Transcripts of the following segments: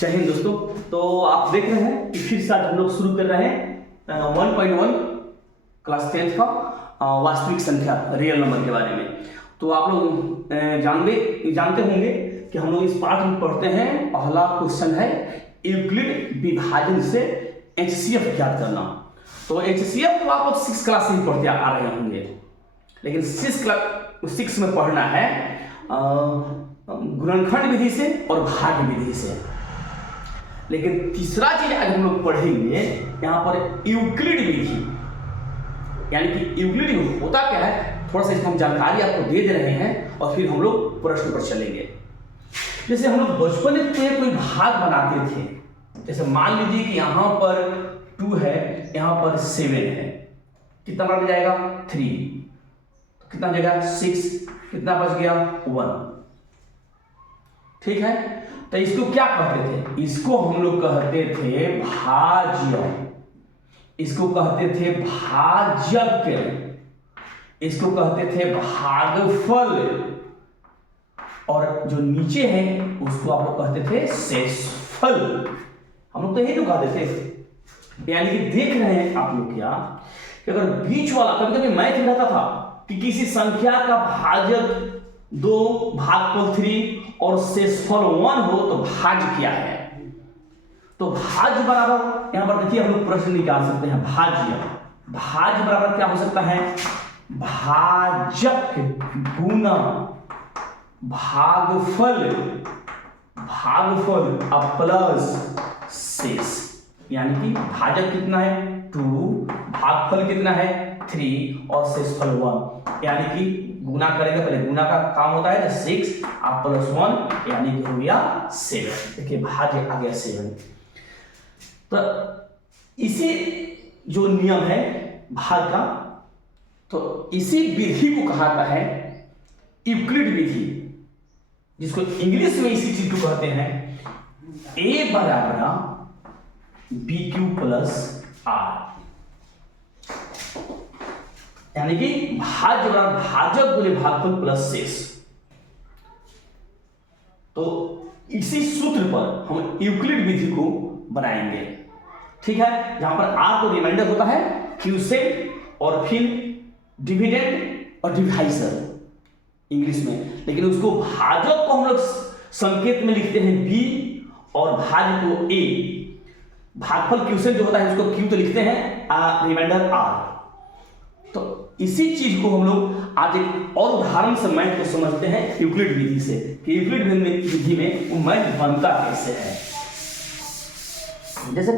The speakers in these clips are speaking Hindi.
जय हिंद दोस्तों। तो आप देख रहे हैं कि फिर से आज हम लोग शुरू कर रहे हैं 1.1 क्लास 10th का वास्तविक संख्या रियल नंबर के बारे में। तो आप लोग जानते होंगे कि हम लोग इस पाठ में पढ़ते हैं। पहला क्वेश्चन है यूक्लिड विभाजन से HCF ज्ञात करना। तो HCF को आप लोग 6 क्लास से ही पढ़ते आ रहे होंगे, लेकिन 6 में पढ़ना है गुणनखंड विधि से और भाज्य विधि से। लेकिन तीसरा चीज आज हम लोग पढ़ेंगे यहाँ पर यूक्लिड विधि, यानी कि यूक्लिड होता क्या है, थोड़ा सा इसमें हम जानकारी आपको दे रहे हैं और फिर हम लोग प्रश्न पर चलेंगे। जैसे हम लोग बचपन में कोई भाग बनाते थे, जैसे मान लीजिए कि यहाँ पर 2 है, यहाँ पर 7 है, कितना बच जाएगा 3, तो कितना बचेगा 6, कितना बच गया 1। ठीक है, तो इसको क्या कहते थे? इसको हम लोग कहते थे भाज्य, इसको कहते थे भाजक, इसको कहते थे भागफल, और जो नीचे है उसको आप लोग कहते थे शेषफल। हम लोग तो यही तो कहते थे। यानी कि देख रहे हैं आप लोग क्या कि अगर बीच वाला, कभी कभी मैथ में रहता था कि किसी संख्या का भाजक 2, भागफल 3 और शेषफल 1 हो तो भाज्य क्या है। तो भाज्य बराबर, यहां पर देखिए हम लोग प्रश्न निकाल सकते हैं। भाज्य बराबर क्या हो सकता है? भाजक गुना भागफल अब प्लस शेष। यानी कि भाजक कितना है 2, भागफल कितना है 3 और शेषफल 1। यानी कि गुना करेंगे, पहले गुना का काम होता है 6 आप प्लस 1, यानी कि हो गया 7। देखिए भाज्य आ गया 7। तो इसी जो नियम है भाग का, तो इसी विधि को कहा जाता है यूक्लिड विधि, जिसको इंग्लिश में इसी चीज को कहते हैं A बराबर BQ प्लस R। यानी कि भाज्य बराबर भाजक गुणे भागफल प्लस शेष। तो इसी सूत्र पर हम यूक्लिड विधि को बनाएंगे। ठीक है, जहां पर R को रिमाइंडर होता है, क्यूसेक और फिर डिविडेंड और डिवाइजर इंग्लिश में, लेकिन उसको भाजक को हम लोग संकेत में लिखते हैं B और भाज्य को A। भागफल क्यूसेक जो होता है उसको Q तो लिखते हैं, रिमाइंडर R। तो इसी चीज को हम लोग आज एक और उदाहरण से मैथ को समझते हैं यूक्लिड विधि से, कि यूक्लिड विधि में वो मैथ बनता कैसे है। जैसे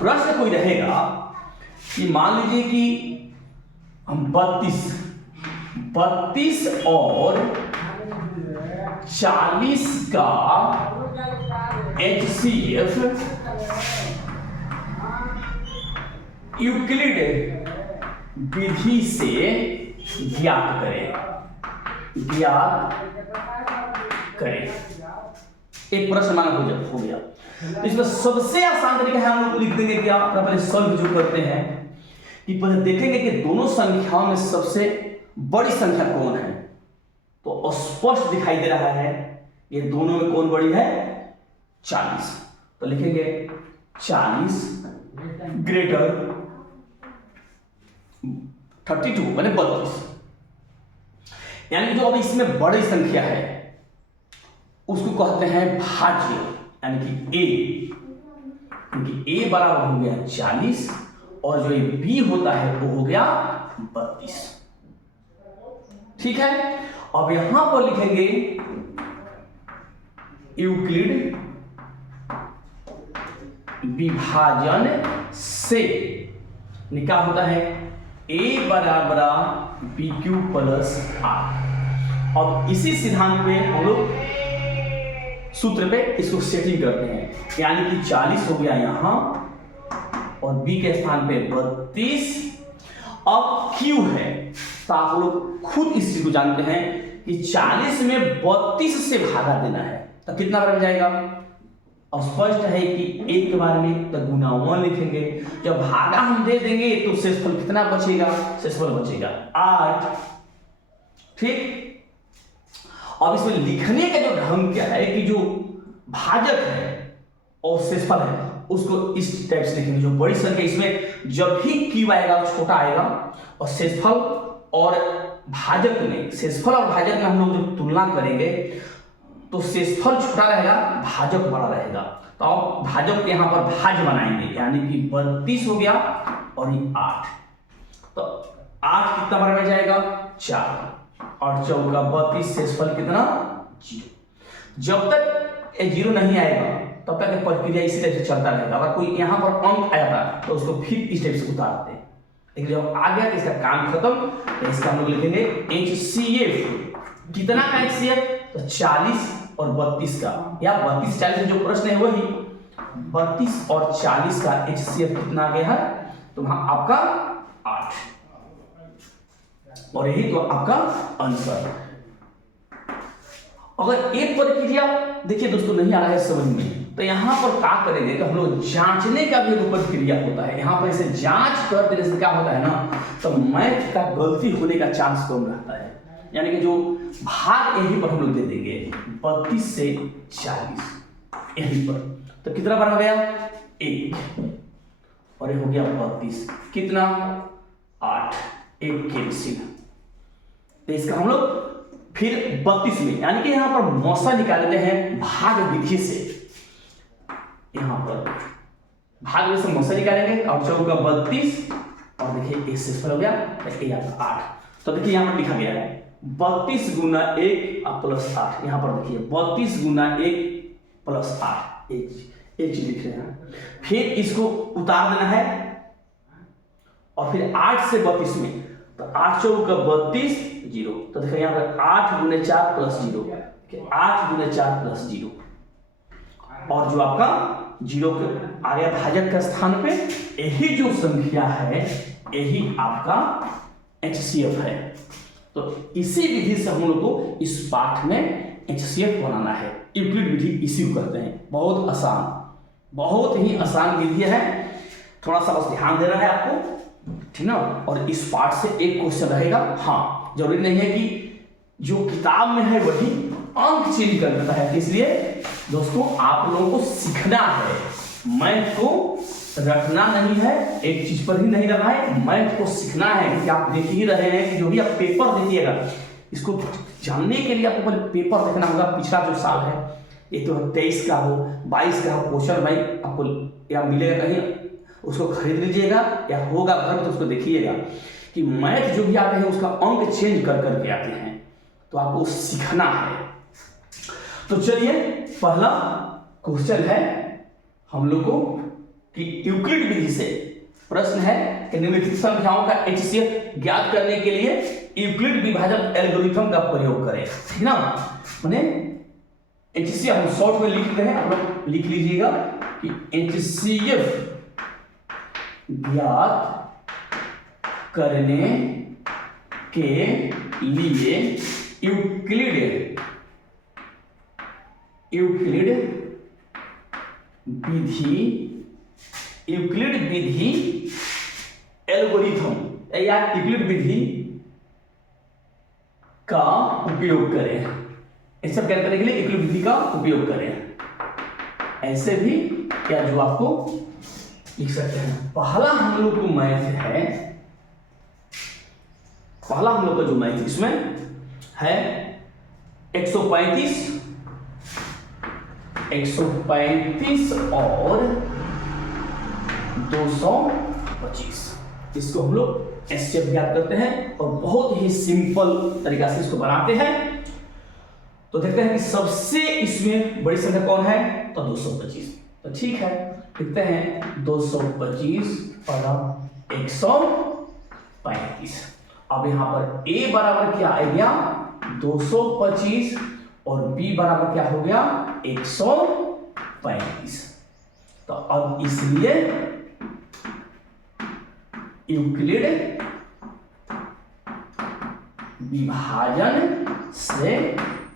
प्रश्न कोई रहेगा कि मान लीजिए कि हम 32 और 40 का HCF यूक्लिड विधि से ज्ञात करें। एक प्रश्न माना हो गया। इसमें सबसे आसान तरीका है, हम लोग लिख देंगे क्या, पहले सॉल्व जो करते हैं कि पहले देखेंगे कि दोनों संख्याओं में सबसे बड़ी संख्या कौन है। तो स्पष्ट दिखाई दे रहा है ये दोनों में कौन बड़ी है 40। तो लिखेंगे 40 ग्रेटर 32 माने 32। यानी जो अब इसमें बड़ी संख्या है उसको कहते हैं भाज्य, यानी कि A। क्योंकि A बराबर हो गया 40 और जो ये B होता है वो हो गया 32। ठीक है, अब यहां पर लिखेंगे यूक्लिड विभाजन से क्या होता है A बराबर BQ प्लस R। अब इसी सिद्धांत पे हम लोग सूत्र पे इसको सेटिंग करते हैं, यानी कि 40 हो गया यहां और B के स्थान पे 32। अब Q है, तो आप लोग खुद इस चीज को जानते हैं कि 40 में 32 से भागा देना है, तो कितना बन जाएगा। अब स्पष्ट है कि एक के बारे में तो गुना 1 लिखेंगे, जब भागा हम दे देंगे तो शेषफल कितना बचेगा, शेषफल बचेगा 8। ठीक, अब इसमें लिखने का जो ढंग क्या है कि जो भाजक है और शेषफल है उसको इस टाइप से लिखेंगे। जो बड़ी संख्या इसमें जब भी क्यूब आएगा छोटा आएगा, और शेषफल और भाजक में, शेषफल और भाजक में हम लोग जब तुलना करेंगे तो शेषफल छोटा रहेगा, भाजक बड़ा रहेगा। तो अब भाजक के यहाँ पर भाज्य बनाएंगे, यानी कि 32 हो गया और ये 8। तो 8 कितना बार में जाएगा 4 और 4 का 32, शेषफल कितना 0। जब तक ये 0 नहीं आएगा तब तक प्रक्रिया इसी तरह से चलता रहेगा। अगर कोई यहाँ पर अंक आया था तो उसको फिर इस टाइप से उतारते हैं, लेकिन जब आ गया तो इसका काम खत्म। तो इसका हम लोग लिखेंगे HCF। कितना का HCF? तो 40 और 32 का, या 32-40 में जो प्रश्न है वही 32 और 40 का HCF कितना आ गया है? तो वहां आपका 8, और यही तो आपका आंसर। अगर एक प्रक्रिया देखिए दोस्तों नहीं आ रहा है समझ में, तो यहां पर क्या करेंगे कि हम लोग जांचने का भी एक प्रक्रिया होता है। यहां पर इसे जांच कर देने से क्या होता है ना, तो मैथ का गलती होने का चांस कम रहता है। यानी कि जो भाग यहीं पर हम लोग दे देंगे 32 से 40 यहीं पर, तो कितना बार हो गया 1, और ये हो गया 32, कितना 8, 1 कैंसिल। तो इसका हम लोग फिर 32 में, यानी कि यहां पर मौसा निकालते हैं भाग विधि से। यहां पर भाग विधि से मौसा निकालेंगे और 4 का 32, और देखिए 1 शेषफल हो गया, तो ये आपका 8। तो देखिए यहां पर लिखा गया है 32 गुना 1 प्लस 8। यहां पर देखिए 32 गुना 1 प्लस 8, एक चीज लिख रहे हैं। फिर इसको उतार देना है, और फिर 8 से 32 में, तो 8 4 का 32, 0। तो देखिए यहाँ पर 8 गुने 4 प्लस 0, 8 गुने 4 प्लस 0, और जो आपका 0 के आ गया भाजक के स्थान पे। यही जो संख्या है यही आपका HCF है। तो इसी विधि से हम लोग को इस पाठ में HCF बनाना है। यूक्लिड विधि इसी को कहते हैं। बहुत आसान, बहुत ही आसान विधि है, थोड़ा सा बस ध्यान देना है आपको, ठीक ना। और इस पाठ से एक क्वेश्चन रहेगा। हाँ, जरूरी नहीं है कि जो किताब में है वही अंक चेंज कर देता है। इसलिए दोस्तों आप लोगों को सीखना है, मैथ को रटना नहीं है, एक चीज पर ही नहीं रहना है, मैथ को सीखना है। क्योंकि आप देख ही रहे हैं कि जो भी आप पेपर देखिएगा, इसको जानने के लिए आपको पहले पेपर देखना होगा। पिछला जो साल है, ये तो 23 का हो, 22 का हो, क्वेश्चन भाई आपको या मिलेगा कहीं, उसको खरीद लीजिएगा, या होगा घर में तो उसको देखिएगा कि मैथ जो भी आते हैं उसका अंक चेंज कर करके आते हैं। तो आपको सीखना है। तो चलिए पहला क्वेश्चन है हम लोग को कि यूक्लिड विधि से प्रश्न है कि निम्नलिखित संख्याओं का HCF ज्ञात करने के लिए यूक्लिड विभाजन एल्गोरिथम का प्रयोग करें, ठीक ना। माने HCF हम शॉर्ट में लिख रहे हैं, आप लोग लिख लीजिएगा कि HCF ज्ञात करने के लिए यूक्लिड विधि एल्गोरिथम या यूक्लिड विधि का उपयोग करें। इस सब क्या करने के लिए यूक्लिड विधि का उपयोग करें। ऐसे भी क्या जो आपको लिख सकते हैं। पहला हम लोग को मैथ है, पहला हम लोग का जो मैथ इसमें है 135 और 225। इसको हम लोग HCF ज्ञात करते हैं और बहुत ही सिंपल तरीका से इसको बनाते हैं। तो देखते हैं कि सबसे इसमें बड़ी संख्या कौन है, तो 225। तो ठीक है, लिखते हैं 225 और 135। अब यहां पर A बराबर क्या आ गया 225 और B बराबर क्या हो गया 135। तो अब इसलिए यूक्लिड विभाजन से,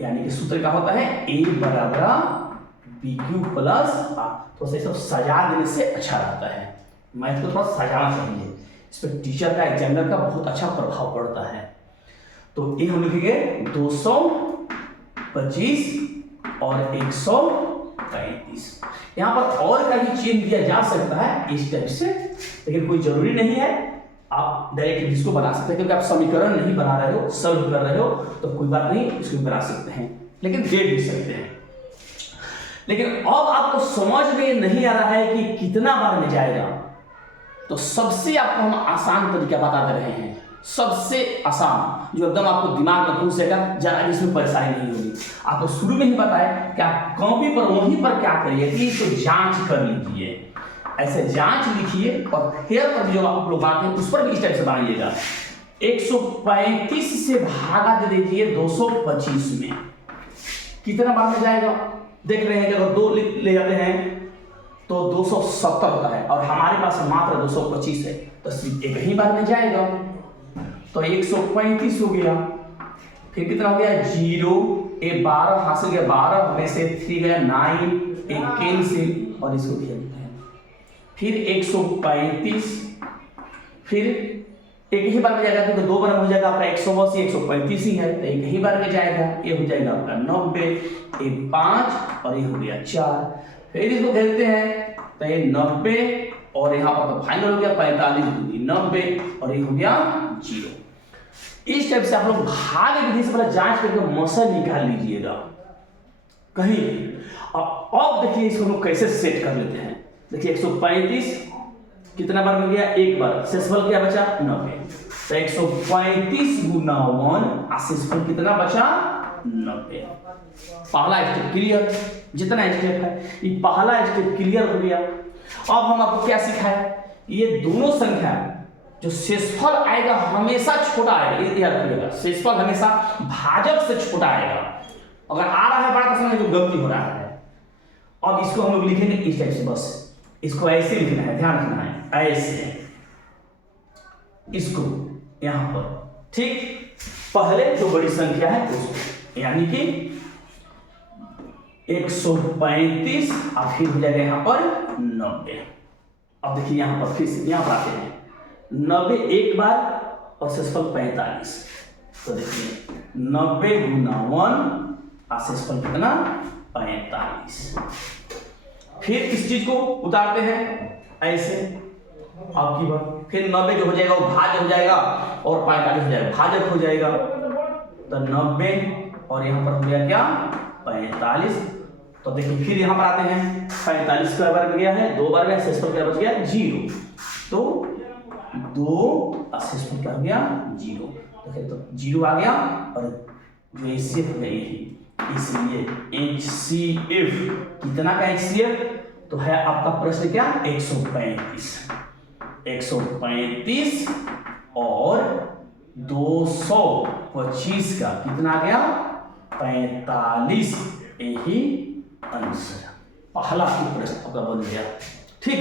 यानी कि सूत्र क्या होता है A बराबर BQ प्लस A। तो सब सजा देने से अच्छा रहता है। मैथ को थोड़ा सजाना चाहिए, इस पर टीचर का एग्जामिनर का बहुत अच्छा प्रभाव पड़ता है। तो ये हम लिखेंगे 225 और 135। 135। यहाँ पर और का भी चेंज दिया जा सकता है इस टाइप से, लेकिन कोई जरूरी नहीं है, आप डायरेक्ट इसको बना सकते हैं, क्योंकि आप समीकरण नहीं बना रहे हो, सॉल्व कर रहे हो, तो कोई बात नहीं, इसको बना सकते हैं, लेकिन दे भी सकते हैं। लेकिन अब आपको समझ में नहीं आ रहा है कि कितना बार में जाएगा, तो सबसे आपको हम आसान तरीका बता दे रहे हैं, सबसे आसान, जो एकदम आपको दिमाग में घुसेगा, ज्यादा इसमें परेशानी नहीं होगी। आपको शुरू में ही बताया कि आप कॉपी पर वहीं पर क्या करिए कि तो जांच कर लीजिए, ऐसे जांच लिखिए और फिर पर जो आप लोग बात है उस पर भी इस टाइप से बनाइएगा। 135 से भागा दे दीजिए 225 में, कितना बार में जाएगा? देख रहे हैं कि अगर 2 ले जाते हैं तो 270 होता है, और हमारे पास मात्र 225 है, तो सिर्फ एक ही बार में जाएगा, तो 135 हो गया। फिर कितना हो गया? 0, एक 12 हासिल गया, 12 में से 3 गया 9, एक कैंसिल, और इसको खेलते हैं। फिर 135, फिर एक ही बार में जाएगा, तो 2 बार में हो जाएगा आपका 180, 135 ही है, तो एक ही बार में जाएगा, ये हो जाएगा आपका 90, एक 5 और ये हो गया 4। फिर इसको खेलते हैं तो ये 90, और यहाँ पर तो फाइनल हो गया 45 दूनी 90, और ये हो गया 0। इस टाइप से आप लोग भाग विधि से पहले जांच करके मसल निकाल लीजिएगा कहीं। अब देखिए इसको हम लोग कैसे सेट कर लेते हैं। देखिए 135 कितना बार मिल गया? एक बार, शेषफल क्या बचा? 90। तो 135 गुना 1, शेषफल कितना बचा? 90। पहला स्टेप क्लियर, जितना स्टेप है ये पहला स्टेप क्लियर हो गया। अब हम आपको क्या सिखाए? ये दोनों संख्या जो शेषफल आएगा हमेशा छोटा आएगा, ये याद रखिएगा, शेषफल हमेशा भाजक से छोटा आएगा। अगर आ रहा है बड़ा तो समझ लो गलती हो रहा है। अब इसको हम लोग लिखेंगे इस टाइप से, बस इसको ऐसे लिखना है, ध्यान रखना है, ऐसे इसको यहां पर, ठीक। पहले जो बड़ी संख्या है उसको, यानी कि 135, और फिर हो जाएगा यहां पर 90। अब देखिए यहां पर फिर से यहां पर आते हैं 90 एक बार और शेषफल 45, तो देखिए 90 गुना 1 और शेषफल कितना? 45। फिर इस चीज को उतारते हैं ऐसे, आपकी बात, फिर 90 जो हो जाएगा वो भाज्य हो जाएगा और 45 हो जाएगा भाजक हो जाएगा, तो 90 और यहाँ पर हो गया क्या? 45। तो देखिए फिर यहाँ पर आते हैं 45 का बार में गया है, 2 बार गया, शेषफल क्या बच गया? 0। तो 2 शेषफल क्या हो गया? 0। देखिए तो 0 आ गया, और जो HCF है यही, इसलिए HCF कितना का HCF? तो है आपका प्रश्न क्या? 135। 135 और 225 का कितना आ गया? 45। यही आंसर पहला प्रश्न आपका बन गया, ठीक।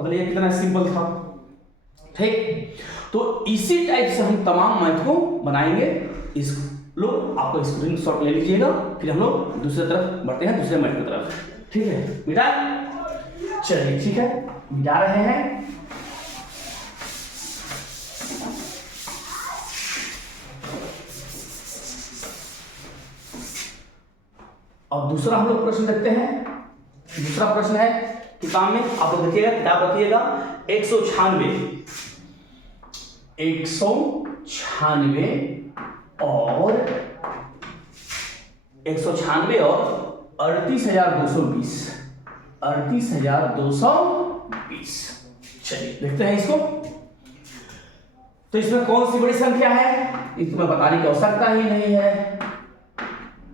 मतलब ये कितना सिंपल था, ठीक। तो इसी टाइप से हम तमाम मैथ को बनाएंगे। इस लोग आपको स्क्रीनशॉट ले लीजिएगा, फिर हम लोग दूसरी तरफ बढ़ते हैं, दूसरे मैथ की तरफ, ठीक है। मिटा, चलिए ठीक है, मिटा रहे हैं। और दूसरा हम लोग प्रश्न देखते हैं। दूसरा प्रश्न है किताब में, आप लोग देखिएगा, किताब रखिएगा। 196 और 196 और 38,220, 38,220। चलिए देखते हैं इसको। तो इसमें कौन सी बड़ी संख्या है, इसमें बताने की आवश्यकता ही नहीं है,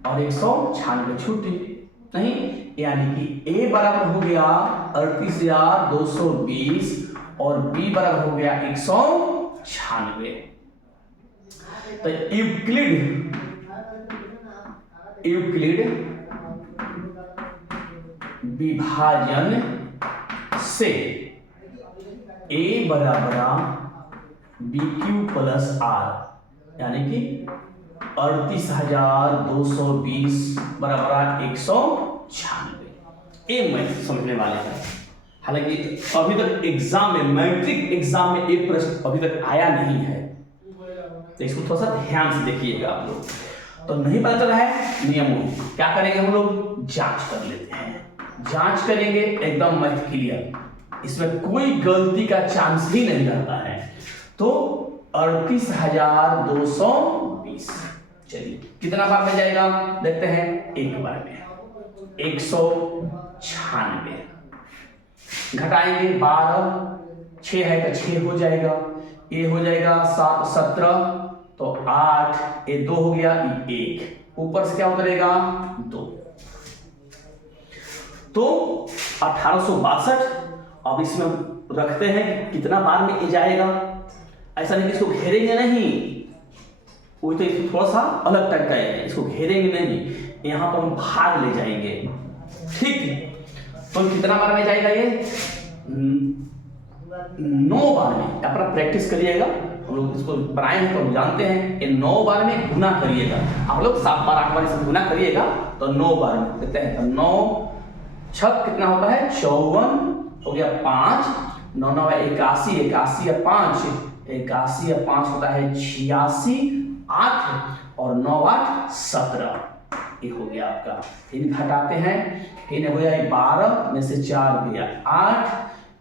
और 196 छूटी नहीं, यानी कि A बराबर हो गया 38,220 और B बराबर हो गया 196। तो यूक्लिड विभाजन से A बराबर BQ प्लस R, यानी कि 38,220 बराबर 196। ये मैथ समझने वाले हैं। हालांकि अभी तक एग्जाम में, मैट्रिक एग्जाम में एक प्रश्न अभी तक आया नहीं है, तो इसको थोड़ा सा ध्यान से देखिएगा आप लोग। तो नहीं पता चला है नियमों, क्या करेंगे हम लोग, जांच कर लेते हैं। जांच करेंगे एकदम मैथ क्लियर, इसमें कोई गलती का चांस ही नहीं रहता है। तो 38,220, चलिए कितना बार में जाएगा देखते हैं, एक बार में 196, घटाएंगे 12, 6 है तो 6 हो जाएगा, ये हो जाएगा 7 17, तो 8, ये 2 हो गया, ये 1, ऊपर से क्या उतरेगा 2, तो 1862। अब इसमें रखते हैं कितना बार में ये जाएगा, ऐसा नहीं कि इसको घेरेंगे नहीं, वो तो इसको थोड़ा सा अलग टाइप का है, इसको घेरेंगे नहीं, यहां पर हम भाग ले जाएंगे, ठीक। तो कितना बार में जाएगा ये, 9 बार में। अपना प्रैक्टिस करिएगा, हम लोग इसको बनाए हैं तो हम जानते हैं, ये 9 बार में गुना करिएगा। आप लोग 7 बार 8 बार इसे गुना करिएगा तो 9 बार में देखते हैं, तो 9 छक कितना होता है 54, हो गया 5, 9 9 81, 81 या 5, 81 या 5 होता है 86, 8 और 9 8 17, ये हो गया आपका। इन घटाते हैं, इन हो गया 12 में से 4 गया 8,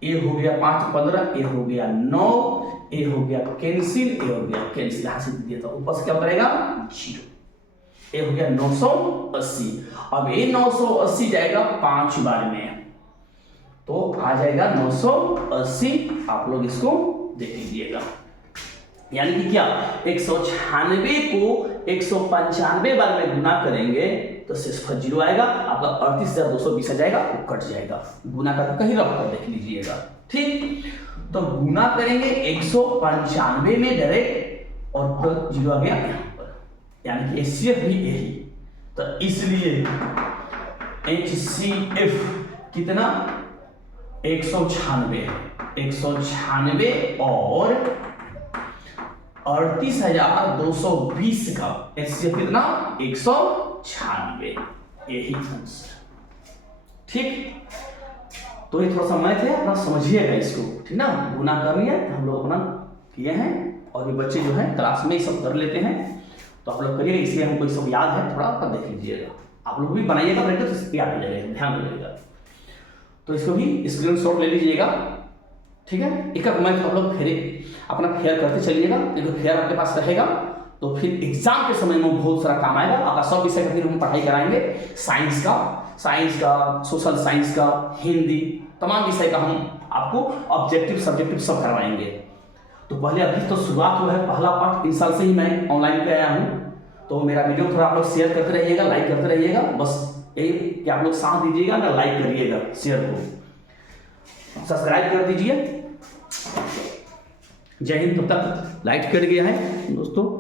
ये हो गया 5 15, ये हो गया 9, ये हो गया कैंसिल, ये हो गया कैंसिल, यहां से दिया था, ऊपर से क्या उतरेगा 0, ये हो गया 980। अब ये 980 जाएगा 5 बार में, तो आ जाएगा 980। आप लोग इसको देख लीजिएगा, यानी कि क्या 196 को 195 बार में गुना करेंगे तो शेषफल 0 आएगा, आपका 38,220 आ जाएगा, वो कट जाएगा। गुना करके कहीं रख कर देख लीजिएगा, ठीक। तो गुना करेंगे 195 में डायरेक्ट और 0 आ गया यहाँ पर, यानी कि HCF भी यही, तो इसलिए HCF कितना 196 और 38,220 का HCF कितना 196, यही आंसर, ठीक। तो ये थोड़ा सा मैथ है, अपना समझिएगा इसको, ठीक ना। गुना कर लिया हम लोग अपना किए हैं, और ये बच्चे जो है क्लास में ये सब कर लेते हैं, तो आप लोग करिएगा, इसलिए हमको सब याद है, थोड़ा पर देख लीजिएगा, आप लोग भी बनाइएगा प्रैक्टिस, तो याद हो जाएगा, ध्यान रखिएगा। तो इसको भी स्क्रीनशॉट ले लीजिएगा, ठीक है। एक मैथ आप लोग फिर अपना फेयर करते चलिएगा, देखो फेयर आपके पास रहेगा तो फिर एग्जाम के समय में बहुत सारा काम आएगा। आपका सब विषय का फिर हम पढ़ाई कराएंगे, साइंस का, सोशल साइंस का, हिंदी, तमाम विषय का हम आपको ऑब्जेक्टिव सब्जेक्टिव सब करवाएंगे। तो पहले अभी तो शुरुआत हुआ है, पहला पार्ट इस साल से ही मैं ऑनलाइन पे आया हूँ, तो मेरा वीडियो थोड़ा आप लोग शेयर करते रहिएगा, लाइक करते रहिएगा, बस यही कि आप लोग साथ दीजिएगा ना, लाइक करिएगा, शेयर को सब्सक्राइब कर दीजिए। जय हिंद। तब तक लाइट कट गया है दोस्तों।